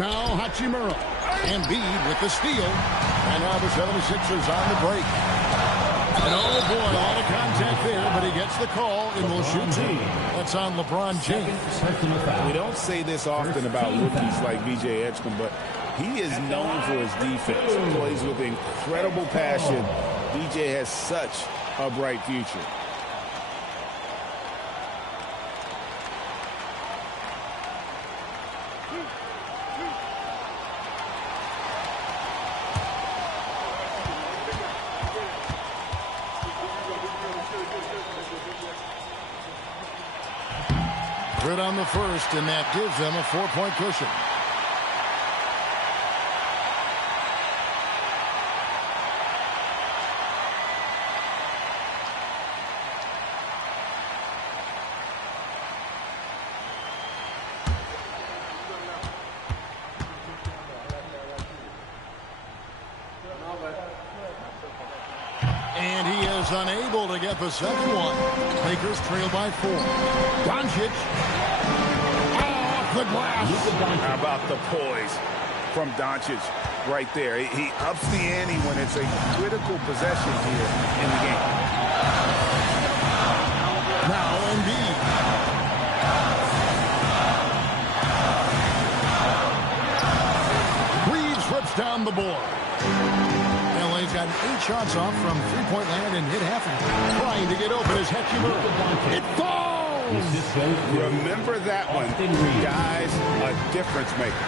Now Hachimura. Embiid with the steal. And now the 76ers on the break. And oh boy, a lot of contact there, but he gets the call and will shoot two. That's on LeBron James. We don't say this often about rookies like VJ Edgecombe, but he is known for his defense. He plays with incredible passion. VJ has such a bright future. Good on the first, and that gives them a 4-point cushion. And he is unable to get the second one. Lakers trail by 4. Doncic. Oh, good blast. How about the poise from Doncic right there? He ups the ante when it's a critical possession here in the game. Now Embiid. Reeves rips down the board. LA's got 8 shots off from three-point land and hit half of it. Trying to get open is Hachimura. It falls! Remember that one. Guys, a difference maker.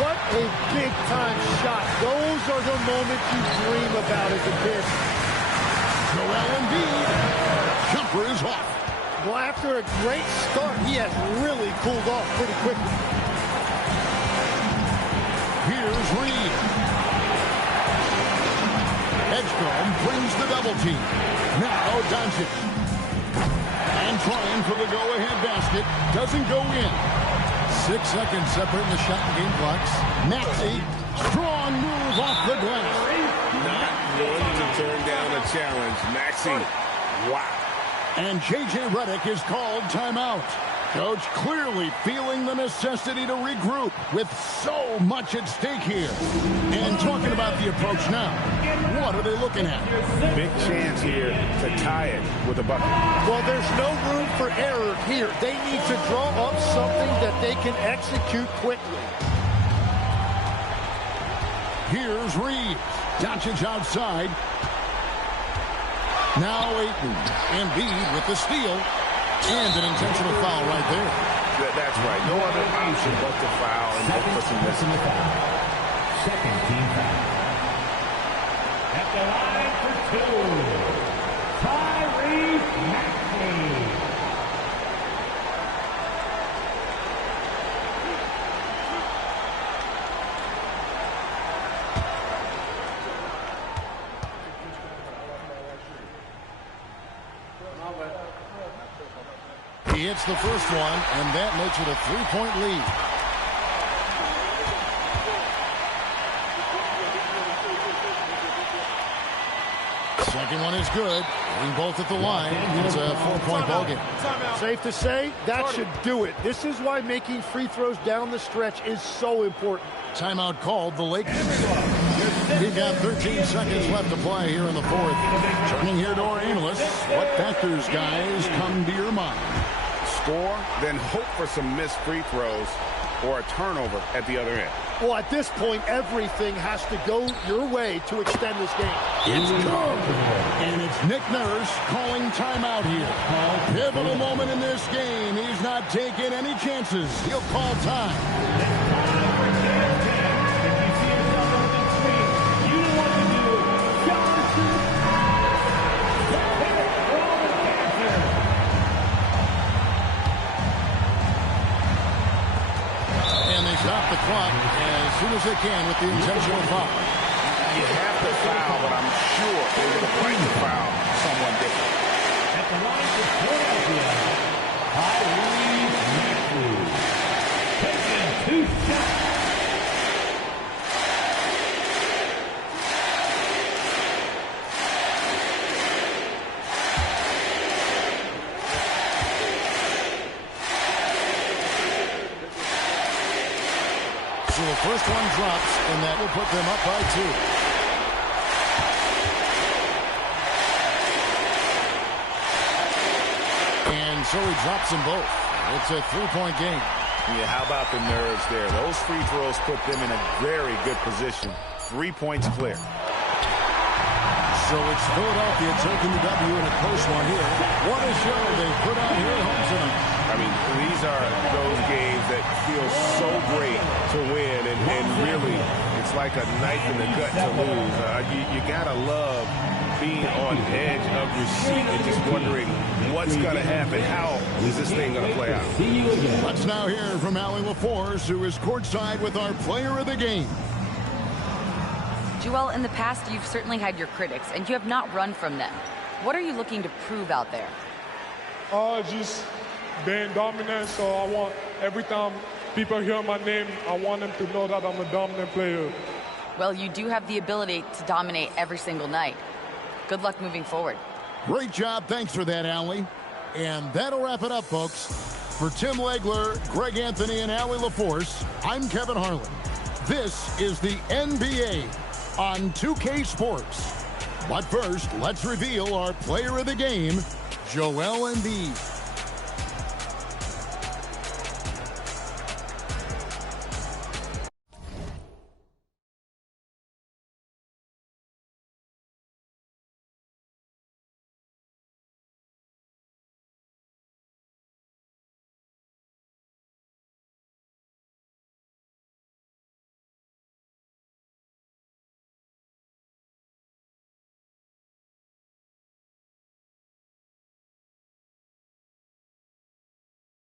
What a big-time shot. Those are the moments you dream about as a kid. Joel Embiid. Jumper is off. Well, after a great start, he has really cooled off pretty quickly. Here's Reed. Edgecombe brings the double team. Now Doncic. And And trying for the go-ahead basket. Doesn't go in. 6 seconds separating the shot and game clocks. Maxey, strong move off the glass. Not one to turn down a challenge. Maxey, wow. And J.J. Redick is called timeout. Coach clearly feeling the necessity to regroup with so much at stake here. And talking about the approach now, what are they looking at? Big chance here to tie it with a bucket. Well, there's no room for error here. They need to draw up something that they can execute quickly. Here's Reeves. Doncic outside. Now Ayton. Embiid with the steal. And an intentional foul right there. That's right. No other option but to foul and hope for some missing. Second team foul. At the line for two, Tyrese Maxey. He hits the first one, and that makes it a 3-point lead. Second one is good. Hitting both at the line. It's a 4-point ball game. Safe to say, that should do it. This is why making free throws down the stretch is so important. Timeout called the Lakers. We've got 13 seconds left to play here in the fourth. Turning here to our analysts. What factors, guys, come to your mind? Score, then hope for some missed free throws or a turnover at the other end. Well, at this point, everything has to go your way to extend this game. It's good. And it's Nick Nurse calling timeout here. Pivotal moment in this game. He's not taking any chances. He'll call time. Stop the clock as soon as they can with the intentional foul. You have to foul, but I'm sure they would have liked to foul someone different. At the line for Philadelphia, Tyrese Maxey. Taking 2 shots. So the first one drops, and that will put them up by 2. And so he drops them both. It's a 3-point game. Yeah, how about the nerves there? Those free throws put them in a very good position. 3 points clear. So it's Philadelphia taking the W in a close one here. What a show they put on here at home tonight. I mean, these are those games that feel so great to win, and really, it's like a knife in the gut to lose. You gotta love being on edge of your seat and just wondering what's gonna happen. How is this thing gonna play out? Let's now hear from Allie LaForce, who is courtside with our player of the game. Joel, in the past, you've certainly had your critics, and you have not run from them. What are you looking to prove out there? Just being dominant, so I want every time people hear my name, I want them to know that I'm a dominant player. Well, you do have the ability to dominate every single night. Good luck moving forward. Great job. Thanks for that, Allie. And that'll wrap it up, folks. For Tim Legler, Greg Anthony, and Allie LaForce, I'm Kevin Harlan. This is the NBA on 2K Sports. But first, let's reveal our player of the game, Joel Embiid.